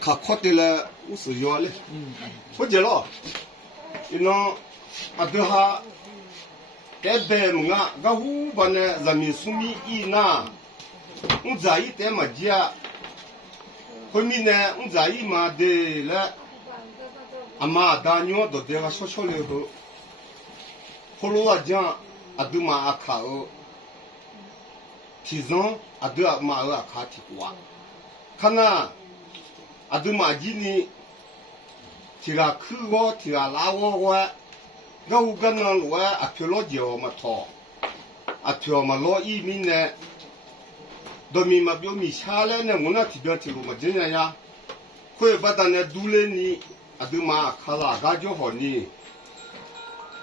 卡靠的了50元嘞，不接了，因为啊对哈，这边么啊，个湖边呢人民苏米一拿，我在一点么家，后面呢我在一嘛的了，阿妈大娘都在个小小里头，后来我讲啊对嘛啊卡哦，提上啊对啊嘛啊卡提过，看呐。啊，对嘛，今年，这个去我，这个拉我，我跟那罗啊，去老家嘛套，啊，去嘛老一面呢，到面嘛表面下来呢，我那这边铁路嘛怎样呀？会把咱那杜来呢，啊，对嘛，看哪个就好呢？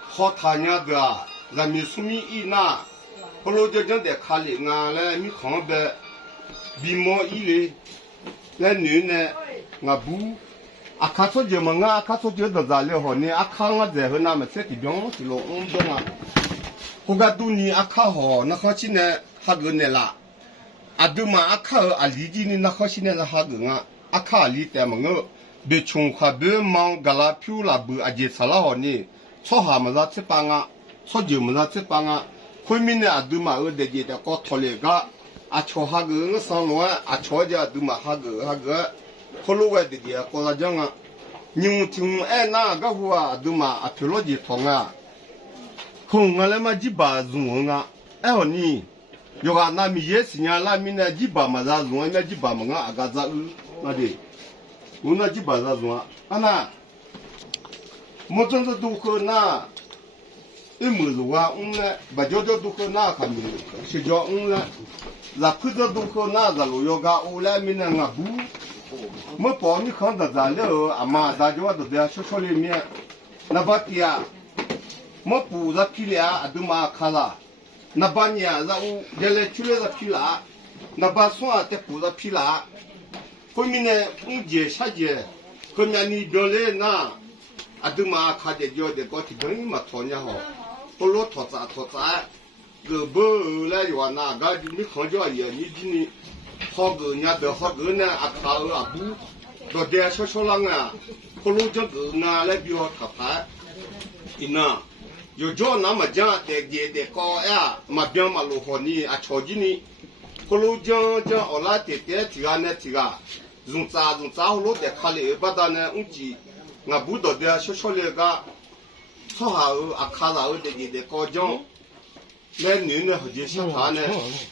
好他娘的，人民苏米一拿，后来就真的看里啊嘞，你看呗，鼻毛一嘞，那女呢？nga bu akaso je manga akaso je da zale ho ni akanga je ho na ma se ti byong ti lo do nga ko ga du ni aka ho na kho chi ne ha ge ne la adu ma aka ali ji ni na kho chi ne la ha ge nga aka ali te ma ngo be chung kha be mang gala phu la bu a je sala ho ni cho ha ma za che pa nga cho je ma za che pa nga khoi min ne adu ma e de je de ko thole ga a cho ha ge nga sang lo a cho ja adu ma ha ge follow the dia ko la janga nyu ting e na ga huwa duma apology thonga khong ngale ma jiba zunga e oni yoga na mi yes nya la mi na jiba ma za zunga na jiba ma nga aga za u na de una jiba za zunga ana mo zon zo du ko na e mu zo wa unle ba jo jo du ko na ka mi shi jo unle la ku zo du ko na za lo yoga u la mi na nga bu mo po ni khon da za le ama da jo da da sho sho le mi na ba tia mo pu za pi le a du ma khala na ba nya za u de le chu le za pi la na ba so a te pu za pi la ko mi ne u je sha je ko nya ni do le na a du ma kha de jo de ko ti do ni ma tho nya ho ko lo tho za ge bo la yo na ga ni khon jo ye ni ji ni好个人家的好个呢，啊卡啊不，到点小小浪啊，后路这个呢来比较他牌，那有叫那么讲的高呀，嘛边嘛路好呢啊超级呢，后路讲奥拉的这个呢这个，用咋后路的卡里把它呢，我不到点小小那个，错下啊卡下的高讲，那女呢或者小他呢，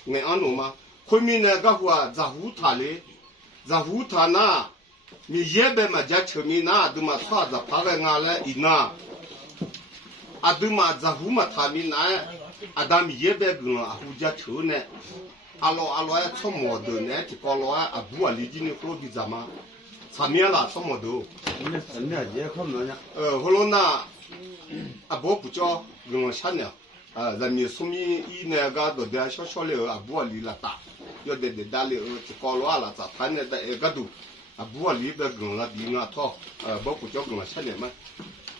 没安弄吗？后面呢，个话在湖塔里，在湖塔那，你也别嘛家前面那，都嘛穿着爬个伢来一拿，啊都嘛在湖嘛塔面那，啊咱们也别跟啊湖家抽呢，阿老也出毛头呢，这个老啊不啊离近的好比咱嘛，场面啦出毛头。那什么也看不着。后来那，啊不叫跟我下呢，人民苏米一那个都在小小的啊不啊离了大。要得打理这高楼啊了，咋盘呢？在一个都啊，不离的跟了地方套，包括叫跟了下来嘛。